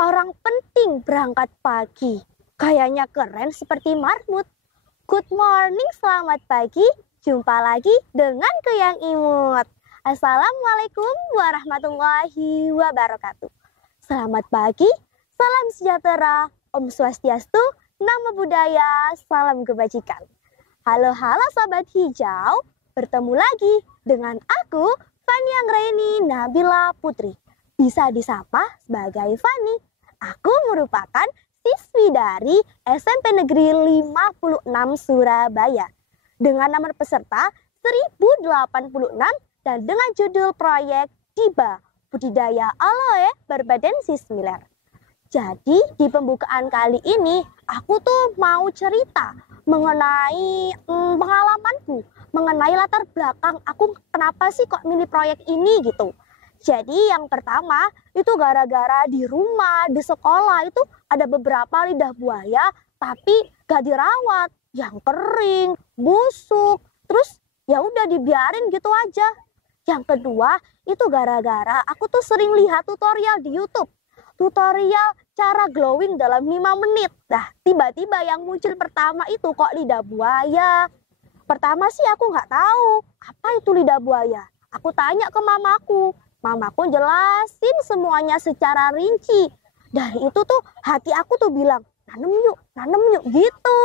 Orang penting berangkat pagi. Gayanya keren seperti marmut. Good morning, selamat pagi. Jumpa lagi dengan Keyang Imut. Assalamualaikum warahmatullahi wabarakatuh. Selamat pagi, salam sejahtera, Om Swastiastu, Namo Buddhaya, salam kebajikan. Halo Sobat Hijau, bertemu lagi dengan aku, Fani Anggraini Nabila Putri. Bisa disapa sebagai Fani. Aku merupakan siswi dari SMP Negeri 56 Surabaya dengan nomor peserta 1086 dan dengan judul proyek DIBA, budidaya aloe berbadan sismiler. Jadi di pembukaan kali ini aku tuh mau cerita mengenai pengalamanku, mengenai latar belakang aku kenapa sih kok milih proyek ini gitu. Jadi yang pertama itu gara-gara di rumah, di sekolah itu ada beberapa lidah buaya tapi gak dirawat, yang kering, busuk, terus ya udah dibiarin gitu aja. Yang kedua itu gara-gara aku tuh sering lihat tutorial di YouTube. Tutorial cara glowing dalam 5 menit. Nah, tiba-tiba yang muncul pertama itu kok lidah buaya. Pertama sih aku nggak tahu apa itu lidah buaya. Aku tanya ke mamaku. Mamaku jelasin semuanya secara rinci. Dari itu tuh hati aku tuh bilang, nanem yuk gitu.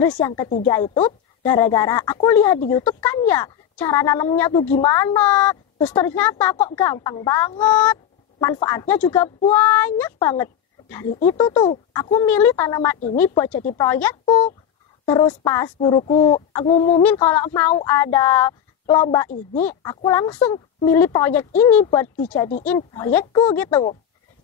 Terus yang ketiga itu gara-gara aku lihat di YouTube kan ya, cara nanemnya tuh gimana. Terus ternyata kok gampang banget. Manfaatnya juga banyak banget. Dari itu tuh aku milih tanaman ini buat jadi proyekku. Terus pas guruku ngumumin kalau mau ada lomba ini, aku langsung milih proyek ini buat dijadiin proyekku gitu.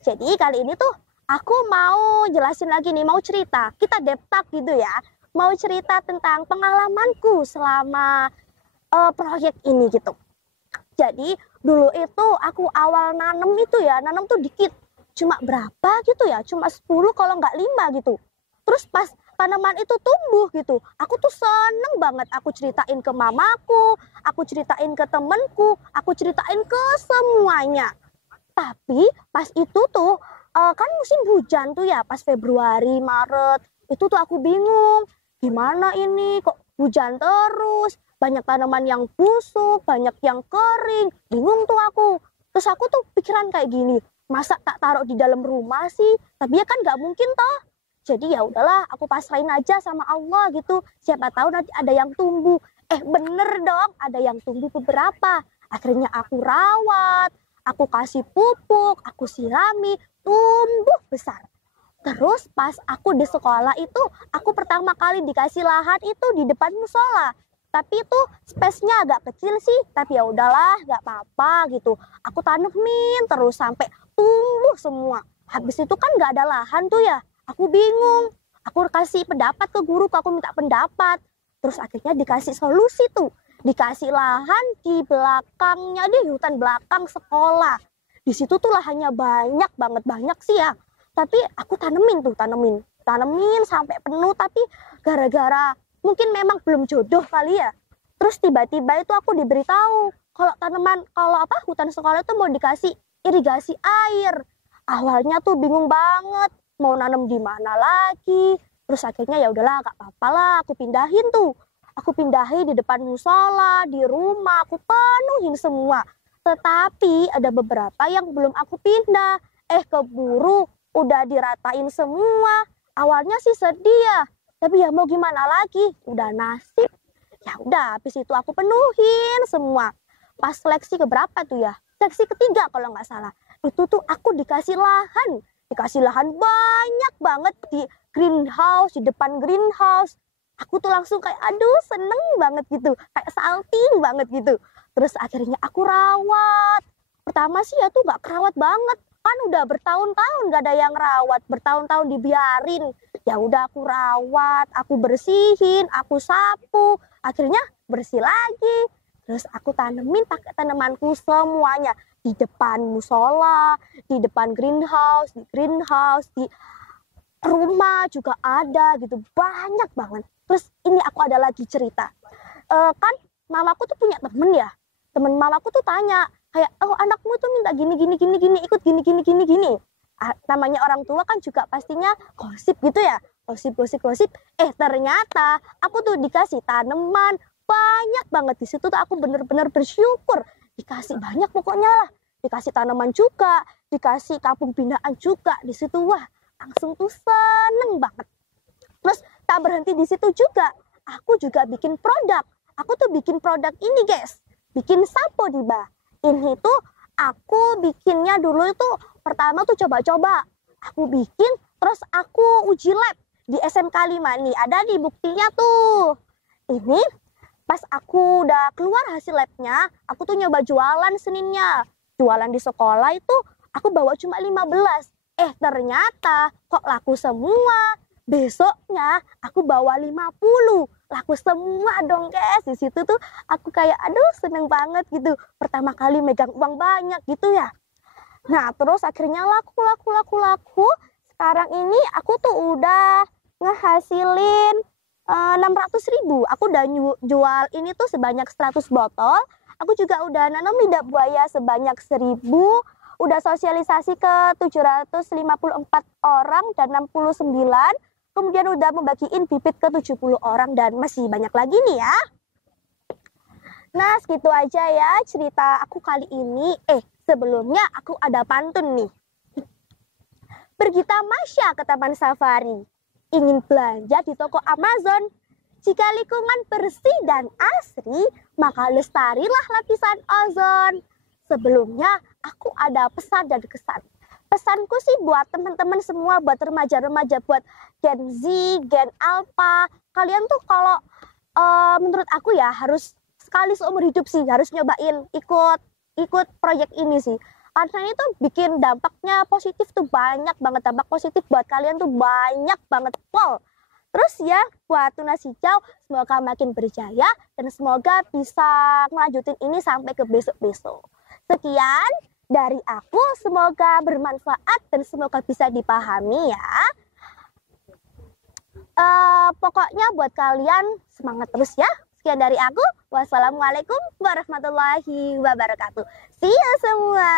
Jadi kali ini tuh aku mau jelasin lagi nih, mau cerita. Kita deep talk gitu ya. Mau cerita tentang pengalamanku selama proyek ini gitu. Jadi dulu itu aku awal nanam itu ya, nanam tuh dikit. Cuma berapa gitu ya, cuma 10 kalau nggak 5 gitu. Terus pas tanaman itu tumbuh gitu, aku tuh seneng banget. Aku ceritain ke mamaku, aku ceritain ke temenku, aku ceritain ke semuanya. Tapi pas itu tuh kan musim hujan tuh ya, pas Februari, Maret. Itu tuh aku bingung, gimana ini kok hujan terus, banyak tanaman yang busuk, banyak yang kering, bingung tuh aku. Terus aku tuh pikiran kayak gini, masa tak taruh di dalam rumah sih? Tapi ya kan nggak mungkin toh. Jadi ya udahlah, aku pasrahin aja sama Allah gitu. Siapa tahu nanti ada yang tumbuh. Bener dong, ada yang tumbuh beberapa. Akhirnya aku rawat, aku kasih pupuk, aku sirami, tumbuh besar. Terus pas aku di sekolah itu, aku pertama kali dikasih lahan itu di depan musola. Tapi itu space-nya agak kecil sih, tapi ya udahlah, nggak apa-apa gitu. Aku tanemin terus sampai tumbuh semua. Habis itu kan nggak ada lahan tuh ya. Aku bingung, aku kasih pendapat ke guru, aku minta pendapat. Terus akhirnya dikasih solusi tuh, dikasih lahan di belakangnya, di hutan belakang sekolah. Di situ tuh lahannya banyak banget sih ya. Tapi aku tanemin sampai penuh. Tapi gara-gara mungkin memang belum jodoh kali ya. Terus tiba-tiba itu aku diberitahu kalau hutan sekolah itu mau dikasih irigasi air. Awalnya tuh bingung banget, mau nanam di mana lagi. Terus akhirnya ya udahlah, gak apa-apa lah, aku pindahin tuh. Aku pindahin di depan musola, di rumah, aku penuhin semua. Tetapi ada beberapa yang belum aku pindah. Keburu udah diratain semua. Awalnya sih sedih ya, tapi ya mau gimana lagi, udah nasib. Ya udah, habis itu aku penuhin semua. Pas seleksi keberapa tuh ya? Seleksi ketiga kalau nggak salah. Itu tuh aku dikasih lahan banyak banget di greenhouse, di depan greenhouse. Aku tuh langsung kayak aduh seneng banget gitu, kayak salting banget gitu. Terus akhirnya aku rawat. Pertama sih ya tuh nggak kerawat banget, kan udah bertahun-tahun gak ada yang rawat, bertahun-tahun dibiarin. Ya udah aku rawat, aku bersihin, aku sapu, akhirnya bersih lagi. Terus aku tanemin pakai tanamanku semuanya di depan musola, di depan greenhouse, di rumah juga ada gitu, banyak banget. Terus ini aku ada lagi cerita. Kan mamaku tuh punya temen ya. Temen mamaku tuh tanya kayak, "Oh, anakmu tuh minta gini, ikut gini." Namanya orang tua kan juga pastinya gosip gitu ya, gosip. Ternyata aku tuh dikasih tanaman banyak banget. Di situ tuh aku bener-bener bersyukur, dikasih banyak pokoknya lah, dikasih tanaman juga, dikasih kampung binaan juga. Di situ wah langsung tuh seneng banget. Terus tak berhenti di situ juga, aku juga bikin produk. Aku tuh bikin produk ini guys, bikin sampo Diba. Ini tuh aku bikinnya dulu itu pertama tuh coba-coba. Aku bikin terus aku uji lab di SMK 5 nih. Ada nih buktinya tuh. Ini pas aku udah keluar hasil labnya, aku tuh nyoba jualan Seninnya. Jualan di sekolah itu aku bawa cuma 15. Ternyata kok laku semua. Besoknya aku bawa 50. Laku semua dong guys. Di situ tuh aku kayak aduh seneng banget gitu. Pertama kali megang uang banyak gitu ya. Nah terus akhirnya laku. Sekarang ini aku tuh udah ngehasilin 600.000. Aku udah jual ini tuh sebanyak 100 botol. Aku juga udah nanam lidah buaya sebanyak 1.000. Udah sosialisasi ke 754 orang dan 69. Kemudian udah membagiin bibit ke 70 orang dan masih banyak lagi nih ya. Nah segitu aja ya cerita aku kali ini. Sebelumnya aku ada pantun nih. Pergi tamasya ke Taman Safari. Ingin belanja di toko Amazon. Jika lingkungan bersih dan asri, maka lestarilah lapisan ozon. Sebelumnya aku ada pesan dan kesan. Pesanku sih buat teman-teman semua, buat remaja-remaja, buat Gen Z, Gen Alpha. Kalian tuh kalau menurut aku ya harus sekali seumur hidup sih harus nyobain ikut proyek ini sih. Karena itu bikin dampaknya positif tuh banyak banget, dampak positif buat kalian tuh banyak banget pol. Terus ya buat Tunas Hijau semoga makin berjaya dan semoga bisa ngelanjutin ini sampai ke besok-besok. Sekian dari aku, semoga bermanfaat dan semoga bisa dipahami ya. Pokoknya buat kalian semangat terus ya. Sekian dari aku. Wassalamualaikum warahmatullahi wabarakatuh. See you semua.